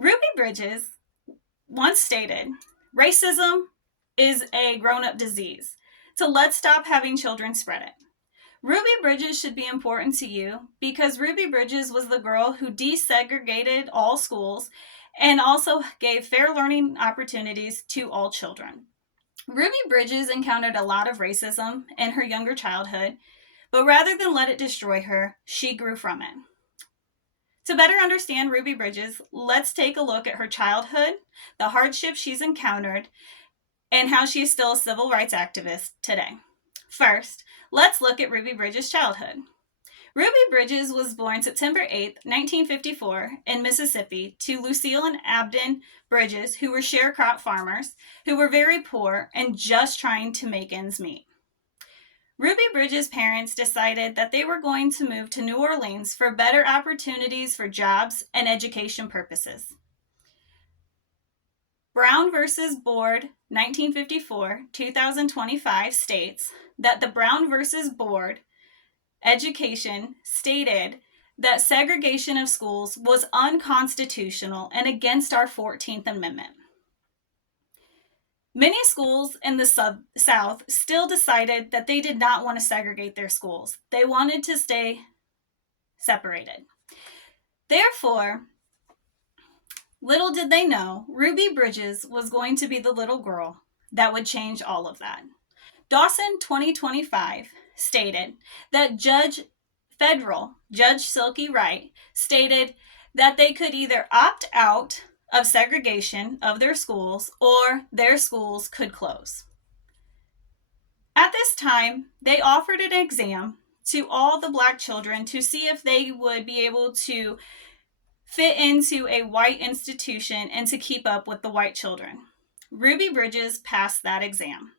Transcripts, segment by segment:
Ruby Bridges once stated, "Racism is a grown-up disease, so let's stop having children spread it." Ruby Bridges should be important to you because Ruby Bridges was the girl who desegregated all schools and also gave fair learning opportunities to all children. Ruby Bridges encountered a lot of racism in her younger childhood, but rather than let it destroy her, she grew from it. To better understand Ruby Bridges, let's take a look at her childhood, the hardships she's encountered, and how she is still a civil rights activist today. First, let's look at Ruby Bridges' childhood. Ruby Bridges was born September 8, 1954, in Mississippi to Lucille and Abden Bridges, who were sharecrop farmers who were very poor and just trying to make ends meet. Ruby Bridges' parents decided that they were going to move to New Orleans for better opportunities for jobs and education purposes. Brown versus Board 1954, 2025 states that the Brown versus Board education stated that segregation of schools was unconstitutional and against our 14th Amendment. Many schools in the South still decided that they did not want to segregate their schools. They wanted to stay separated. Therefore, little did they know, Ruby Bridges was going to be the little girl that would change all of that. Dawson 2025 stated that Federal Judge Silky Wright stated that they could either opt out of segregation of their schools or their schools could close. At this time, they offered an exam to all the Black children to see if they would be able to fit into a white institution and to keep up with the white children. Ruby Bridges passed that exam.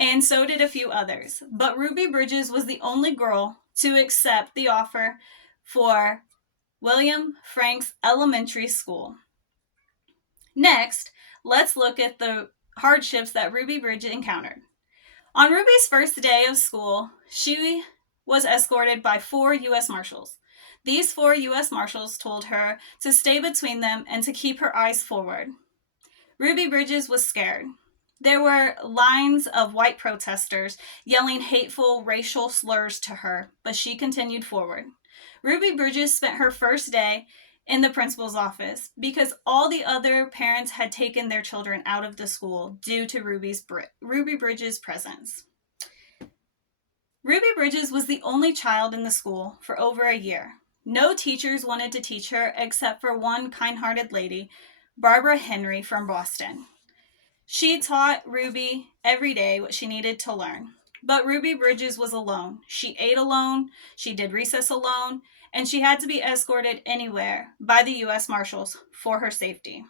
And so did a few others. But Ruby Bridges was the only girl to accept the offer for William Franks Elementary School. Next, let's look at the hardships that Ruby Bridges encountered. On Ruby's first day of school, she was escorted by 4 U.S. Marshals. These 4 U.S. Marshals told her to stay between them and to keep her eyes forward. Ruby Bridges was scared. There were lines of white protesters yelling hateful racial slurs to her, but she continued forward. Ruby Bridges spent her first day in the principal's office because all the other parents had taken their children out of the school due to Ruby Bridges' presence. Ruby Bridges was the only child in the school for over a year. No teachers wanted to teach her except for one kind-hearted lady, Barbara Henry from Boston. She taught Ruby every day what she needed to learn. But Ruby Bridges was alone. She ate alone, she did recess alone, and she had to be escorted anywhere by the U.S. Marshals for her safety.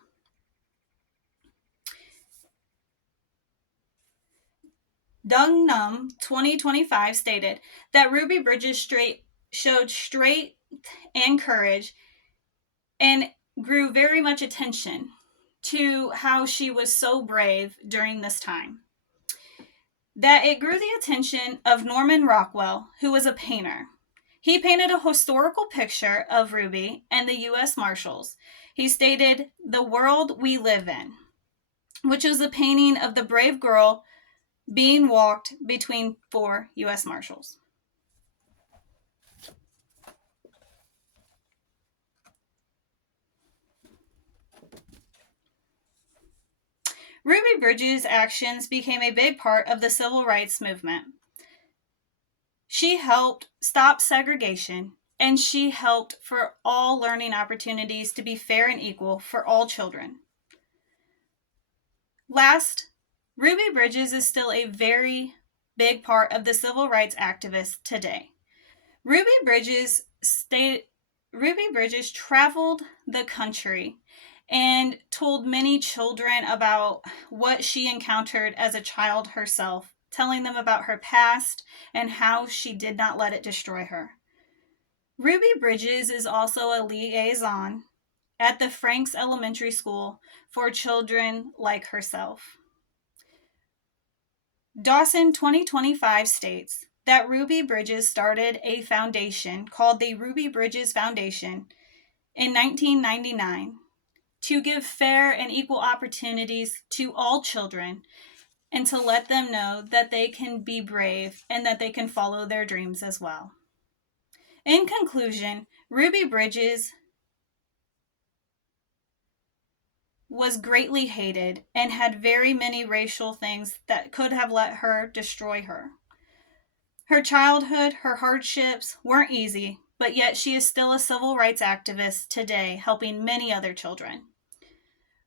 Dung Num 2025 stated that Ruby Bridges showed strength and courage and grew very much attention to how she was so brave during this time. That it grew the attention of Norman Rockwell, who was a painter. He painted a historical picture of Ruby and the U.S. Marshals. He stated, "The world we live in," which was a painting of the brave girl being walked between 4 U.S. Marshals. Ruby Bridges' actions became a big part of the civil rights movement. She helped stop segregation, and she helped for all learning opportunities to be fair and equal for all children. Last, Ruby Bridges is still a very big part of the civil rights activists today. Ruby Bridges traveled the country and told many children about what she encountered as a child herself, telling them about her past and how she did not let it destroy her. Ruby Bridges is also a liaison at the Franks Elementary School for children like herself. Dawson 2025 states that Ruby Bridges started a foundation called the Ruby Bridges Foundation in 1999 to give fair and equal opportunities to all children and to let them know that they can be brave and that they can follow their dreams as well. In conclusion, Ruby Bridges was greatly hated and had very many racial things that could have let her destroy her. Her childhood, her hardships weren't easy, but yet she is still a civil rights activist today, helping many other children.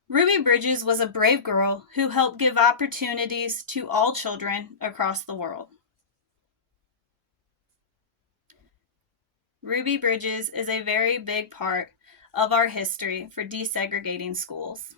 Ruby Bridges was a brave girl who helped give opportunities to all children across the world. Ruby Bridges is a very big part of our history for desegregating schools.